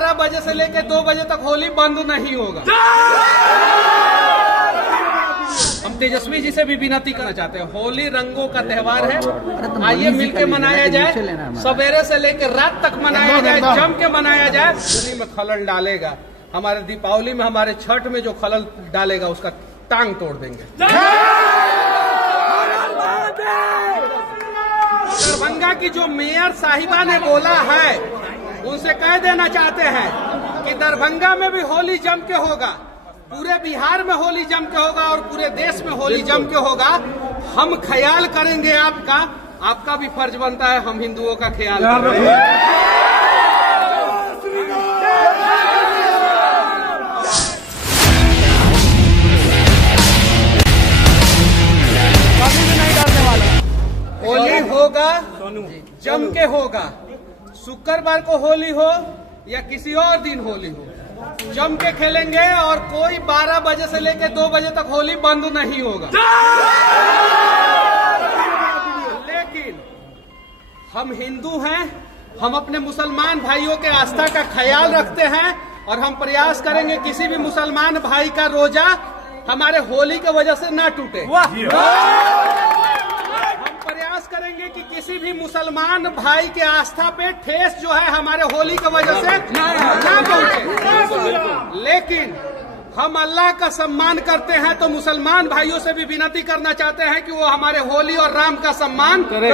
12 बजे से लेकर 2 बजे तक होली बंद नहीं होगा। हम तेजस्वी जी से भी विनती करना चाहते हैं, होली रंगों का त्योहार है, आइए मिलकर मनाया जाए, सवेरे से लेकर रात तक मनाया जाए, जम के मनाया जाए। होली में खलल डालेगा, हमारे दीपावली में, हमारे छठ में जो खलल डालेगा उसका टांग तोड़ देंगे। दरभंगा की जो मेयर साहिबा ने बोला है, उनसे कह देना चाहते हैं कि दरभंगा में भी होली जम के होगा, पूरे बिहार में होली जम के होगा और पूरे देश में होली जम के होगा। हम ख्याल करेंगे आपका, आपका भी फर्ज बनता है हम हिंदुओं का ख्याल करें। होली होगा, जम के होगा, शुक्रवार को होली हो या किसी और दिन होली हो, जम के खेलेंगे और कोई 12 बजे से लेकर 2 बजे तक होली बंद नहीं होगा। लेकिन हम हिंदू हैं, हम अपने मुसलमान भाइयों के आस्था का ख्याल रखते हैं और हम प्रयास करेंगे किसी भी मुसलमान भाई का रोजा हमारे होली की वजह से ना टूटे। प्रयास करेंगे कि किसी भी मुसलमान भाई के आस्था पे ठेस जो है हमारे होली की वजह से ना पहुंचे। लेकिन हम अल्लाह का सम्मान करते हैं तो मुसलमान भाइयों से भी विनती करना चाहते हैं कि वो हमारे होली और राम का सम्मान करें।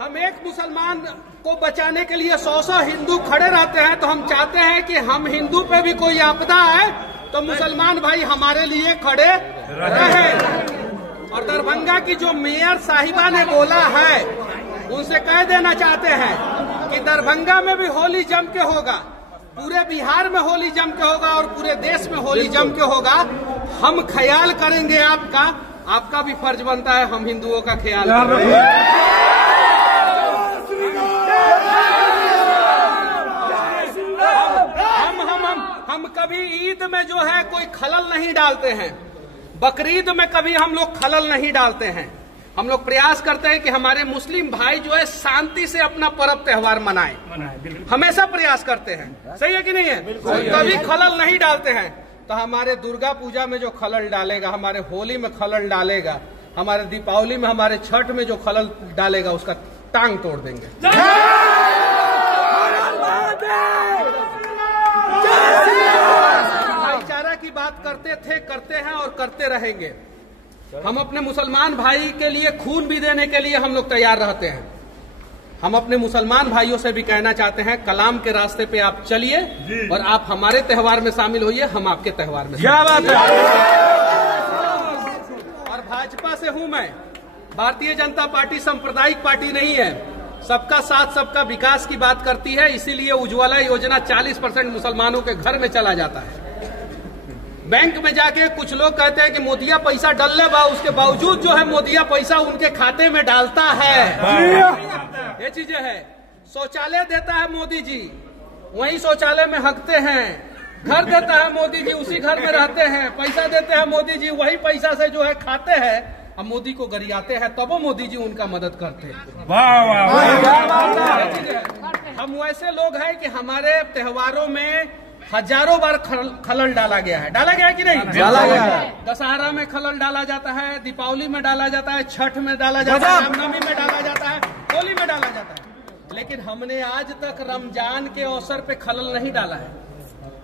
हम एक मुसलमान को बचाने के लिए 100 हिंदू खड़े रहते हैं, तो हम चाहते हैं कि हम हिंदू पे भी कोई आपदा है तो मुसलमान भाई हमारे लिए खड़े रहें। और दरभंगा की जो मेयर साहिबा ने बोला है, उनसे कह देना चाहते हैं कि दरभंगा में भी होली जम के होगा, पूरे बिहार में होली जम के होगा और पूरे देश में होली जम के होगा। हम ख्याल करेंगे आपका, आपका भी फर्ज बनता है हम हिंदुओं का ख्याल करें। हम कभी ईद में जो है कोई खलल नहीं डालते हैं, बकरीद में कभी हम लोग खलल नहीं डालते हैं। हम लोग प्रयास करते हैं कि हमारे मुस्लिम भाई जो है शांति से अपना पर्व त्योहार मनाएं, हमेशा प्रयास करते हैं। सही है कि नहीं है? कभी खलल नहीं डालते हैं। तो हमारे दुर्गा पूजा में जो खलल डालेगा, हमारे होली में खलल डालेगा, हमारे दीपावली में, हमारे छठ में जो खलल डालेगा उसका टांग तोड़ देंगे। भाईचारा की बात करते थे, करते हैं और करते रहेंगे। हम अपने मुसलमान भाई के लिए खून भी देने के लिए हम लोग तैयार रहते हैं। हम अपने मुसलमान भाइयों से भी कहना चाहते हैं, कलाम के रास्ते पे आप चलिए और आप हमारे त्योहार में शामिल होइए, हम आपके त्योहार में। क्या बात है। और भाजपा से हूं मैं, भारतीय जनता पार्टी सांप्रदायिक पार्टी नहीं है, सबका साथ सबका विकास की बात करती है। इसीलिए उज्ज्वला योजना 40% मुसलमानों के घर में चला जाता है। बैंक में जाके कुछ लोग कहते हैं कि मोदिया पैसा डलने बा, उसके बावजूद जो है मोदिया पैसा उनके खाते में डालता है। ये चीजें है। शौचालय देता है मोदी जी, वही शौचालय में हकते हैं। घर देता है मोदी जी, उसी घर में रहते हैं। पैसा देते हैं मोदी जी, वही पैसा से जो है खाते हैं। अब मोदी को गरियाते हैं, तब वो मोदी जी उनका मदद करते हैं। वाह वाह वाह। हम वैसे लोग हैं कि हमारे त्योहारों में हजारों बार खलल डाला गया है। डाला गया है कि नहीं? डाला गया है। दशहरा में खलल डाला जाता है, दीपावली में डाला जाता है, छठ में डाला जाता है, रामनवमी में डाला जाता है, होली में डाला जाता है। लेकिन हमने आज तक रमजान के अवसर पे खलल नहीं डाला है।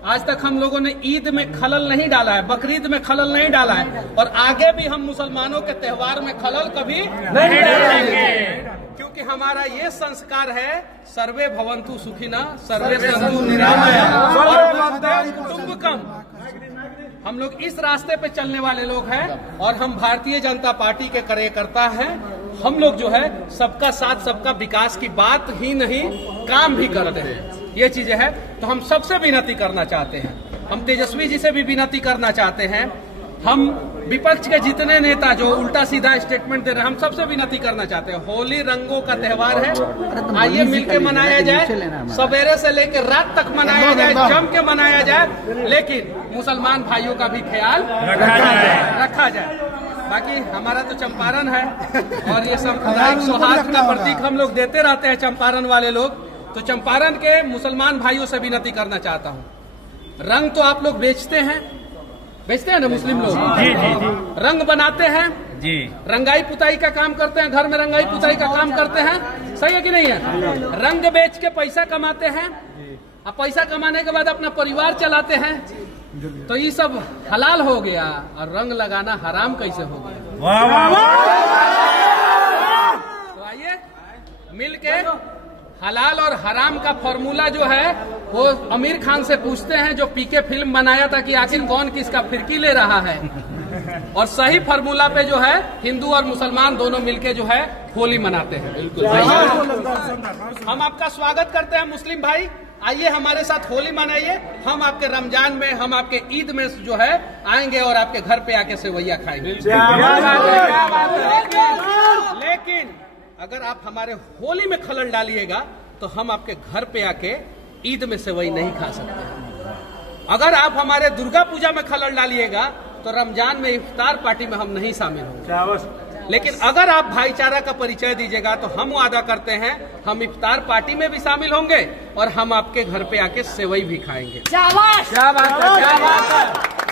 आज तक हम लोगों ने ईद में खलल नहीं डाला है, बकरीद में खलल नहीं डाला है और आगे भी हम मुसलमानों के त्योहार में खलल कभी नहीं डालेंगे, क्योंकि हमारा ये संस्कार है, सर्वे भवन्तु सुखिनः, सर्वे सन्तु निरामयाः, कुटुम्बकम्। हम लोग इस रास्ते पे चलने वाले लोग हैं और हम भारतीय जनता पार्टी के कार्यकर्ता हैं। हम लोग जो है सबका साथ सबका विकास की बात ही नहीं, काम भी करते हैं। ये चीजें हैं। तो हम सबसे विनती करना चाहते हैं, हम तेजस्वी जी से भी विनती करना चाहते हैं, हम विपक्ष के जितने नेता जो उल्टा सीधा स्टेटमेंट दे रहे हैं, हम सबसे विनती करना चाहते हैं, होली रंगों का त्योहार है, आइए मिलकर मनाया जाए, सवेरे से लेकर रात तक मनाया जाए, जम के मनाया जाए, लेकिन मुसलमान भाइयों का भी ख्याल रखा जाए। बाकी हमारा तो चंपारण है और ये सांप्रदायिक सौहार्द का प्रतीक हम लोग देते रहते हैं, चंपारण वाले लोग। तो चंपारण के मुसलमान भाइयों से विनती करना चाहता हूँ, रंग तो आप लोग बेचते हैं ना मुस्लिम लोग? जी जी जी। रंग बनाते हैं जी, रंगाई पुताई का काम करते हैं, घर में रंगाई पुताई का काम करते हैं, सही है कि नहीं है? रंग बेच के पैसा कमाते हैं, अब पैसा कमाने के बाद अपना परिवार चलाते हैं, तो ये सब हलाल हो गया और रंग लगाना हराम कैसे हो गया? वाह वाह वाह। तो आइए मिल के हलाल और हराम का फॉर्मूला जो है वो आमिर खान से पूछते हैं, जो पीके फिल्म बनाया था कि आखिर कौन किसका फिरकी ले रहा है, और सही फार्मूला पे जो है हिंदू और मुसलमान दोनों मिलके जो है होली मनाते हैं। बिल्कुल हम आपका स्वागत करते हैं मुस्लिम भाई, आइए हमारे साथ होली मनाइए। हम आपके रमजान में, हम आपके ईद में जो है आएंगे और आपके घर पे आके सेवैया खाएंगे। लेकिन अगर आप हमारे होली में खलल डालिएगा तो हम आपके घर पे आके ईद में सेवई नहीं खा सकते। अगर आप हमारे दुर्गा पूजा में खलल डालिएगा तो रमजान में इफ्तार पार्टी में हम नहीं शामिल होंगे। लेकिन अगर आप भाईचारा का परिचय दीजिएगा तो हम वादा करते हैं हम इफ्तार पार्टी में भी शामिल होंगे और हम आपके घर पे आके सेवई भी खाएंगे। क्या बात है, क्या बात है।